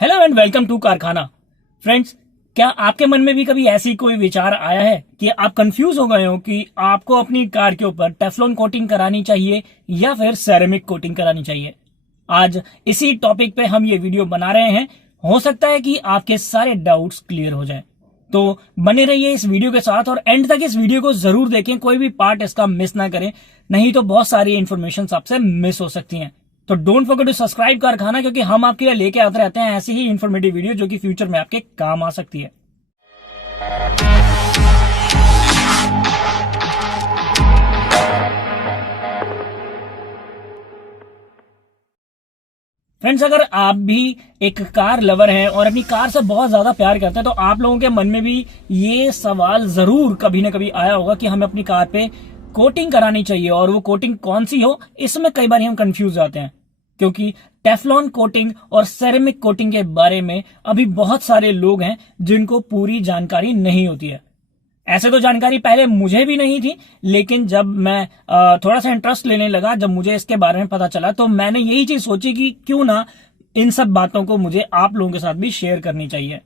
Hello and welcome to कारखाना। Friends, क्या आपके मन में भी कभी ऐसी कोई विचार आया है कि आप कंफ्यूज हो गए हो कि आपको अपनी कार के ऊपर टेफ्लॉन कोटिंग करानी चाहिए या फिर सेरेमिक कोटिंग करानी चाहिए? आज इसी टॉपिक पे हम ये वीडियो बना रहे हैं। हो सकता है कि आपके सारे डाउट्स क्लियर हो जाएं। तो बने रहिए इस वीडियो के साथ और एंड तक इस वीडियो को जरूर देखें, कोई भी पार्ट इसका मिस ना करें, नहीं तो बहुत सारी इंफॉर्मेशन आपसे मिस हो सकती हैं। तो don't forget to subscribe Karkhana, क्योंकि हम आपके लिए लेके आते रहते हैं ऐसी ही इंफॉर्मेटिव वीडियो जो कि फ्यूचर में आपके काम आ सकती है। फ्रेंड्स, अगर आप भी एक कार लवर हैं और अपनी कार से बहुत ज्यादा प्यार करते हैं तो आप लोगों के मन में भी ये सवाल जरूर कभी ना कभी आया होगा कि हमें अपनी कार पे कोटिंग करानी चाहिए और वो कोटिंग कौन सी हो। इसमें कई बार हम कंफ्यूज जाते हैं क्योंकि टेफ्लॉन कोटिंग और सेरेमिक कोटिंग के बारे में अभी बहुत सारे लोग हैं जिनको पूरी जानकारी नहीं होती है। ऐसे तो जानकारी पहले मुझे भी नहीं थी, लेकिन जब मैं थोड़ा सा इंटरेस्ट लेने लगा, जब मुझे इसके बारे में पता चला, तो मैंने यही चीज सोची कि क्यों ना इन सब बातों को मुझे आप लोगों के साथ भी शेयर करनी चाहिए।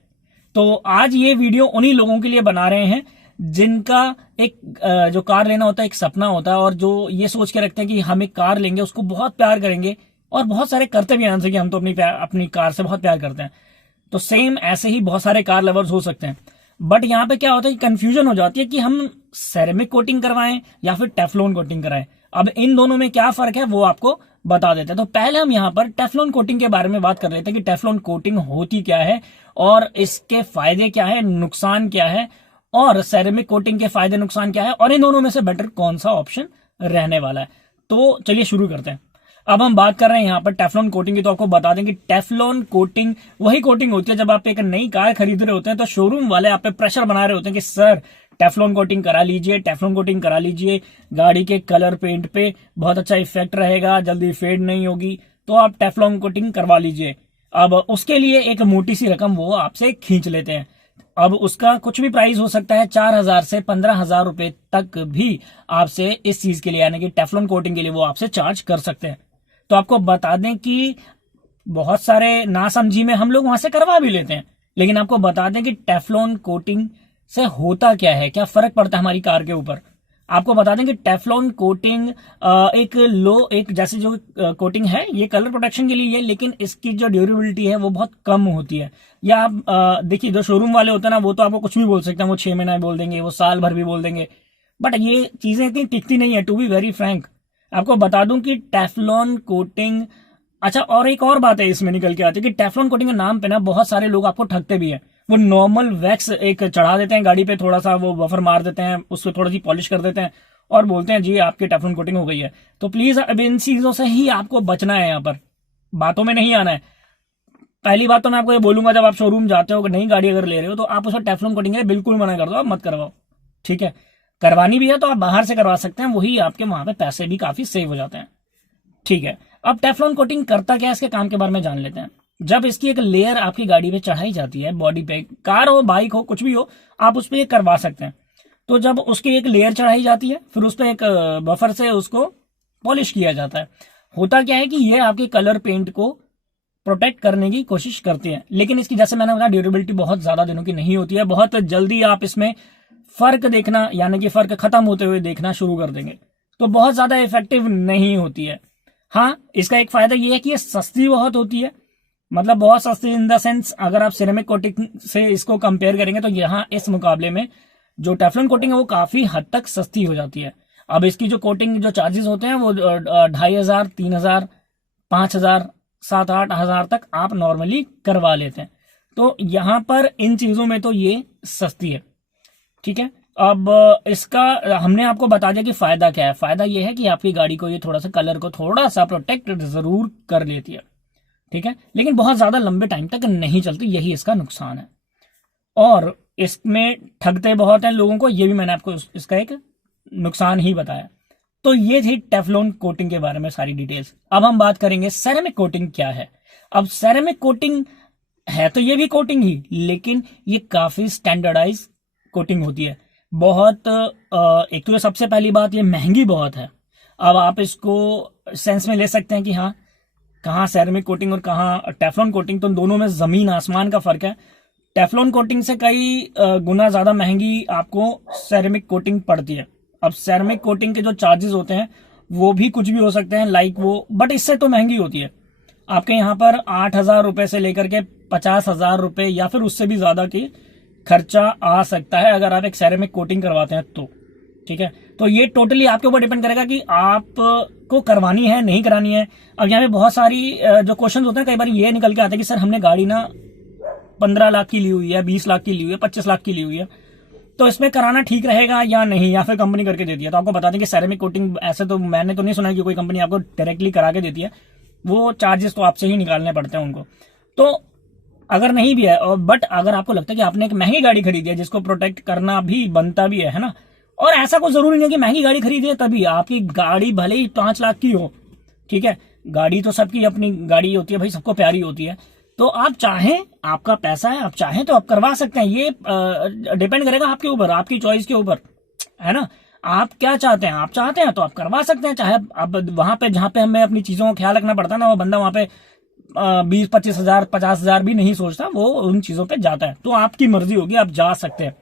तो आज ये वीडियो उन्हीं लोगों के लिए बना रहे हैं जिनका एक जो कार लेना होता है एक सपना होता है और जो ये सोच के रखते हैं कि हम एक कार लेंगे, उसको बहुत प्यार करेंगे, और बहुत सारे करते भी आंसर कि हम तो अपनी कार से बहुत प्यार करते हैं। तो सेम ऐसे ही बहुत सारे कार लवर्स हो सकते हैं। बट यहाँ पे क्या होता है कि कंफ्यूजन हो जाती है कि हम सेरेमिक कोटिंग करवाएं या फिर टेफ्लॉन कोटिंग कराएं। अब इन दोनों में क्या फर्क है वो आपको बता देते हैं। तो पहले हम यहाँ पर टेफ्लॉन कोटिंग के बारे में बात कर लेते हैं कि टेफ्लॉन कोटिंग होती क्या है और इसके फायदे क्या है, नुकसान क्या है, और सेरेमिक कोटिंग के फायदे नुकसान क्या है, और इन दोनों में से बेटर कौन सा ऑप्शन रहने वाला है। तो चलिए शुरू करते हैं। अब हम बात कर रहे हैं यहाँ पर टेफ्लॉन कोटिंग की। तो आपको बता दें कि टेफ्लॉन कोटिंग वही कोटिंग होती है जब आप एक नई कार खरीद रहे होते हैं तो शोरूम वाले आप पे प्रेशर बना रहे होते हैं कि सर टेफ्लॉन कोटिंग करा लीजिए, टेफ्लॉन कोटिंग करा लीजिए, गाड़ी के कलर पेंट पे बहुत अच्छा इफेक्ट रहेगा, जल्दी फेड नहीं होगी, तो आप टेफ्लॉन कोटिंग करवा लीजिए। अब उसके लिए एक मोटी सी रकम वो आपसे खींच लेते हैं। अब उसका कुछ भी प्राइस हो सकता है, 4,000 से 15,000 रुपए तक भी आपसे इस चीज के लिए, यानी कि टेफ्लॉन कोटिंग के लिए वो आपसे चार्ज कर सकते हैं। तो आपको बता दें कि बहुत सारे नासमझी में हम लोग वहां से करवा भी लेते हैं, लेकिन आपको बता दें कि टेफ्लॉन कोटिंग से होता क्या है, क्या फर्क पड़ता है हमारी कार के ऊपर। आपको बता दें कि टेफ्लॉन कोटिंग एक जैसे जो कोटिंग है ये कलर प्रोटेक्शन के लिए है, लेकिन इसकी जो ड्यूरेबिलिटी है वो बहुत कम होती है। या आप देखिए, जो शोरूम वाले होते हैं ना वो तो आपको कुछ भी बोल सकते हैं, वो 6 महीना बोल देंगे, वो साल भर भी बोल देंगे, बट ये चीजें इतनी टिकती नहीं है। टू बी वेरी फ्रैंक, आपको बता दूं कि टेफ्लॉन कोटिंग, अच्छा और एक और बात है इसमें निकल के आती है कि टेफ्लॉन कोटिंग के नाम पे ना बहुत सारे लोग आपको ठगते भी हैं। वो नॉर्मल वैक्स एक चढ़ा देते हैं गाड़ी पे, थोड़ा सा वो बफर मार देते हैं, उसको थोड़ी सी पॉलिश कर देते हैं और बोलते हैं जी आपकी टेफ्लॉन कोटिंग हो गई है। तो प्लीज अब इन चीजों से ही आपको बचना है, यहाँ पर बातों में नहीं आना है। पहली बात तो मैं आपको ये बोलूंगा, जब आप शोरूम जाते हो, नई गाड़ी अगर ले रहे हो तो आप उसका टेफ्लॉन कोटिंग है बिल्कुल मना कर दो, आप मत करवाओ। ठीक है, करवानी भी है तो आप बाहर से करवा सकते हैं, वही आपके वहां पे पैसे भी काफी सेव हो जाते हैं। ठीक है, अब टेफ्लॉन कोटिंग करता क्या है, इसके काम के बारे में जान लेते हैं। जब इसकी एक लेयर आपकी गाड़ी पे चढ़ाई जाती है, बॉडी पे, कार हो, बाइक हो, कुछ भी हो, आप उस पर करवा सकते हैं। तो जब उसकी एक लेयर चढ़ाई जाती है, फिर उस पर एक बफर से उसको पॉलिश किया जाता है। होता क्या है कि ये आपके कलर पेंट को प्रोटेक्ट करने की कोशिश करते हैं, लेकिन इसकी जैसे मैंने बताया ड्यूरेबिलिटी बहुत ज्यादा दिनों की नहीं होती है। बहुत जल्दी आप इसमें फर्क देखना, यानी कि फर्क खत्म होते हुए देखना शुरू कर देंगे, तो बहुत ज्यादा इफेक्टिव नहीं होती है। हाँ, इसका एक फायदा ये है कि ये सस्ती बहुत होती है, मतलब बहुत सस्ती इन द सेंस, अगर आप सिरेमिक कोटिंग से इसको कंपेयर करेंगे तो यहाँ इस मुकाबले में जो टेफ्लॉन कोटिंग है वो काफी हद तक सस्ती हो जाती है। अब इसकी जो कोटिंग जो चार्जेस होते हैं वो 2,500, 3,000, 5,000, 7-8 हज़ार तक आप नॉर्मली करवा लेते हैं। तो यहाँ पर इन चीजों में तो ये सस्ती है। ठीक है, अब इसका हमने आपको बता दिया कि फायदा क्या है। फायदा ये है कि आपकी गाड़ी को ये थोड़ा सा कलर को थोड़ा सा प्रोटेक्ट जरूर कर लेती है। ठीक है, लेकिन बहुत ज्यादा लंबे टाइम तक नहीं चलती, यही इसका नुकसान है। और इसमें ठगते बहुत हैं लोगों को, ये भी मैंने आपको इसका एक नुकसान ही बताया। तो ये थी टेफ्लॉन कोटिंग के बारे में सारी डिटेल्स। अब हम बात करेंगे सेरेमिक कोटिंग क्या है। अब सेरेमिक कोटिंग है तो ये भी कोटिंग ही, लेकिन ये काफी स्टैंडर्डाइज कोटिंग होती है। बहुत एक तो सबसे पहली बात, ये महंगी बहुत है। अब आप इसको सेंस में ले सकते हैं कि हाँ, कहाँ सेरेमिक कोटिंग और कहाँ टेफ्लॉन कोटिंग, तो दोनों में जमीन आसमान का फर्क है। टेफ्लॉन कोटिंग से कई गुना ज्यादा महंगी आपको सेरेमिक कोटिंग पड़ती है। अब सेरेमिक कोटिंग के जो चार्जेस होते हैं वो भी कुछ भी हो सकते हैं, लाइक वो, बट इससे तो महंगी होती है। आपके यहाँ पर 8,000 रुपए से लेकर के 50,000 रुपए या फिर उससे भी ज्यादा की खर्चा आ सकता है अगर आप एक सेरेमिक कोटिंग करवाते हैं तो। ठीक है, तो ये टोटली आपके ऊपर डिपेंड करेगा कि आपको करवानी है नहीं करानी है। अब यहाँ पे बहुत सारी जो क्वेश्चन होते हैं, कई बार ये निकल के आते हैं कि सर हमने गाड़ी ना 15 लाख की ली हुई है, 20 लाख की ली हुई है, 25 लाख की ली हुई है, तो इसमें कराना ठीक रहेगा या नहीं, या फिर कंपनी करके देती है। तो आपको बता दें कि सेरेमिक कोटिंग ऐसे तो मैंने तो नहीं सुना कि कोई कंपनी आपको डायरेक्टली करा के देती है, वो चार्जेस तो आपसे ही निकालने पड़ते हैं उनको। तो अगर नहीं भी है, और बट अगर आपको लगता है कि आपने एक महंगी गाड़ी खरीदी है जिसको प्रोटेक्ट करना भी बनता भी है ना, और ऐसा कोई जरूरी नहीं है कि महंगी गाड़ी खरीदी है तभी आपकी गाड़ी भले ही 5 लाख की हो, ठीक है, गाड़ी तो सबकी अपनी गाड़ी होती है भाई, सबको प्यारी होती है। तो आप चाहें, आपका पैसा है, आप चाहें तो आप करवा सकते हैं। ये डिपेंड करेगा आपके ऊपर, आपकी चॉइस के ऊपर, है ना। आप क्या चाहते हैं, आप चाहते हैं तो आप करवा सकते हैं। चाहे आप वहां पे जहां पे हमें अपनी चीजों का ख्याल रखना पड़ता है ना, वो बंदा वहां पे 20-25 हजार 50 हजार भी नहीं सोचता, वो उन चीजों पे जाता है। तो आपकी मर्जी होगी, आप जा सकते हैं।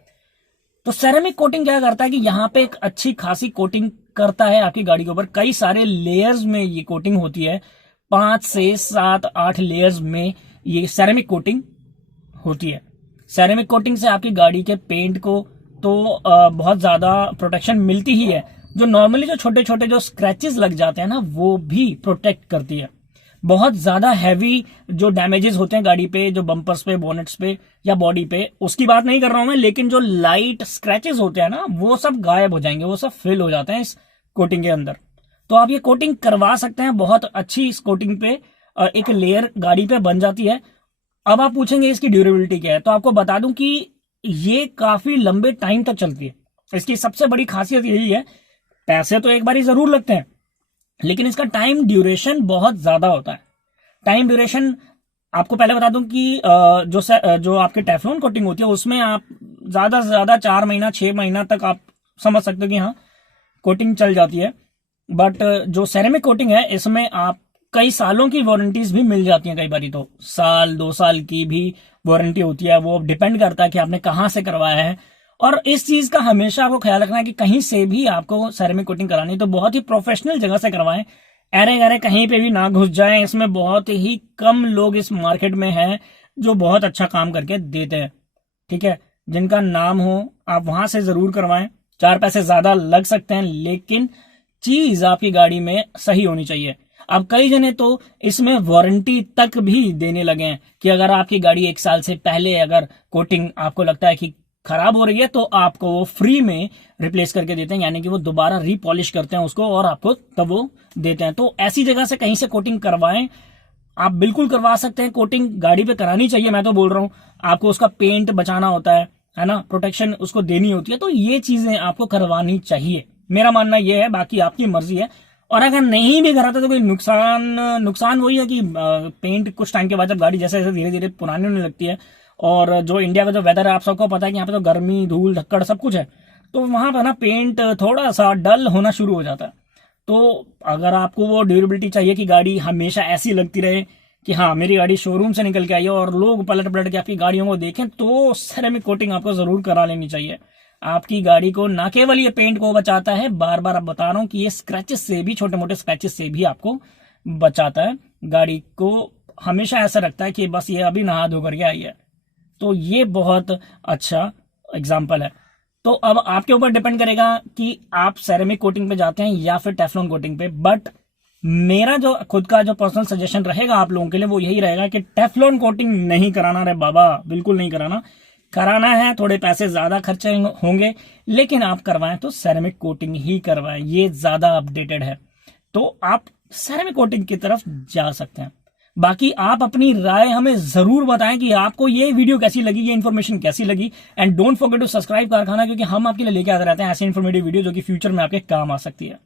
तो सेरेमिक कोटिंग क्या करता है कि यहाँ पे एक अच्छी खासी कोटिंग करता है आपकी गाड़ी के ऊपर। कई सारे लेयर्स में ये कोटिंग होती है, 5 से 7-8 लेयर्स में ये सेरेमिक कोटिंग होती है। सेरेमिक कोटिंग से आपकी गाड़ी के पेंट को तो बहुत ज्यादा प्रोटेक्शन मिलती ही है। जो नॉर्मली जो छोटे छोटे जो स्क्रैचेस लग जाते हैं ना, वो भी प्रोटेक्ट करती है। बहुत ज्यादा हैवी जो डैमेजेस होते हैं गाड़ी पे, जो बम्पर्स पे, बोनेट्स पे या बॉडी पे, उसकी बात नहीं कर रहा हूं मैं, लेकिन जो लाइट स्क्रैचेस होते हैं ना, वो सब गायब हो जाएंगे, वो सब फिल हो जाते हैं इस कोटिंग के अंदर। तो आप ये कोटिंग करवा सकते हैं, बहुत अच्छी इस कोटिंग पे एक लेयर गाड़ी पे बन जाती है। अब आप पूछेंगे इसकी ड्यूरेबिलिटी क्या है, तो आपको बता दूं कि ये काफी लंबे टाइम तक चलती है। इसकी सबसे बड़ी खासियत यही है, पैसे तो एक बार ही जरूर लगते हैं, लेकिन इसका टाइम ड्यूरेशन बहुत ज्यादा होता है। टाइम ड्यूरेशन आपको पहले बता दूं कि जो आपके टेफ्लॉन कोटिंग होती है उसमें आप ज्यादा से ज्यादा 4 महीना 6 महीना तक आप समझ सकते हो कि हाँ कोटिंग चल जाती है। बट जो सेरेमिक कोटिंग है इसमें आप कई सालों की वारंटीज भी मिल जाती हैं, कई बार तो 1-2 साल की भी वारंटी होती है। वो डिपेंड करता है कि आपने कहाँ से करवाया है। और इस चीज का हमेशा आपको ख्याल रखना है कि कहीं से भी आपको सेरेमिक कोटिंग करानी तो बहुत ही प्रोफेशनल जगह से करवाएं, अरे गरे कहीं पे भी ना घुस जाएं। इसमें बहुत ही कम लोग इस मार्केट में हैं जो बहुत अच्छा काम करके देते हैं, ठीक है, जिनका नाम हो, आप वहां से जरूर करवाएं। 4 पैसे ज्यादा लग सकते हैं, लेकिन चीज आपकी गाड़ी में सही होनी चाहिए। अब कई जने तो इसमें वारंटी तक भी देने लगे हैं कि अगर आपकी गाड़ी 1 साल से पहले अगर कोटिंग आपको लगता है कि खराब हो रही है तो आपको वो फ्री में रिप्लेस करके देते हैं, यानी कि वो दोबारा रीपॉलिश करते हैं उसको और आपको तब वो देते हैं। तो ऐसी जगह से कहीं से कोटिंग करवाएं, आप बिल्कुल करवा सकते हैं। कोटिंग गाड़ी पे करानी चाहिए, मैं तो बोल रहा हूं। आपको उसका पेंट बचाना होता है ना, प्रोटेक्शन उसको देनी होती है, तो ये चीजें आपको करवानी चाहिए, मेरा मानना ये है। बाकी आपकी मर्जी है। और अगर नहीं भी कराते तो कोई नुकसान वही है कि पेंट कुछ टाइम के बाद जब गाड़ी जैसे जैसे धीरे धीरे पुरानी होने लगती है, और जो इंडिया का जो वेदर है आप सबको पता है कि यहाँ पे तो गर्मी, धूल, धक्कड़ सब कुछ है, तो वहां पर ना पेंट थोड़ा सा डल होना शुरू हो जाता है। तो अगर आपको वो ड्यूरेबिलिटी चाहिए कि गाड़ी हमेशा ऐसी लगती रहे कि हाँ मेरी गाड़ी शोरूम से निकल के आई है और लोग पलट पलट के आपकी गाड़ियों को देखें, तो सेरेमिक कोटिंग आपको जरूर करा लेनी चाहिए। आपकी गाड़ी को ना केवल ये पेंट को बचाता है, बार बार अब बता रहा हूं कि ये स्क्रैचेस से भी, छोटे मोटे स्क्रैचेस से भी आपको बचाता है। गाड़ी को हमेशा ऐसा रखता है कि बस ये अभी नहा धो करके आई है। तो ये बहुत अच्छा एग्जाम्पल है। तो अब आपके ऊपर डिपेंड करेगा कि आप सेरेमिक कोटिंग पे जाते हैं या फिर टेफ्लॉन कोटिंग पे। बट मेरा जो खुद का जो पर्सनल सजेशन रहेगा आप लोगों के लिए वो यही रहेगा कि टेफ्लॉन कोटिंग नहीं कराना रे बाबा, बिल्कुल नहीं कराना। कराना है, थोड़े पैसे ज्यादा खर्चे होंगे, लेकिन आप करवाएं तो सेरेमिक कोटिंग ही करवाएं, ये ज्यादा अपडेटेड है। तो आप सेरेमिक कोटिंग की तरफ जा सकते हैं। बाकी आप अपनी राय हमें जरूर बताएं कि आपको ये वीडियो कैसी लगी, ये इन्फॉर्मेशन कैसी लगी। And don't forget to subscribe Karkhana, क्योंकि हम आपके लिए लेके आते रहते हैं ऐसे इन्फॉर्मेटिव वीडियो जो कि फ्यूचर में आपके काम आ सकती है।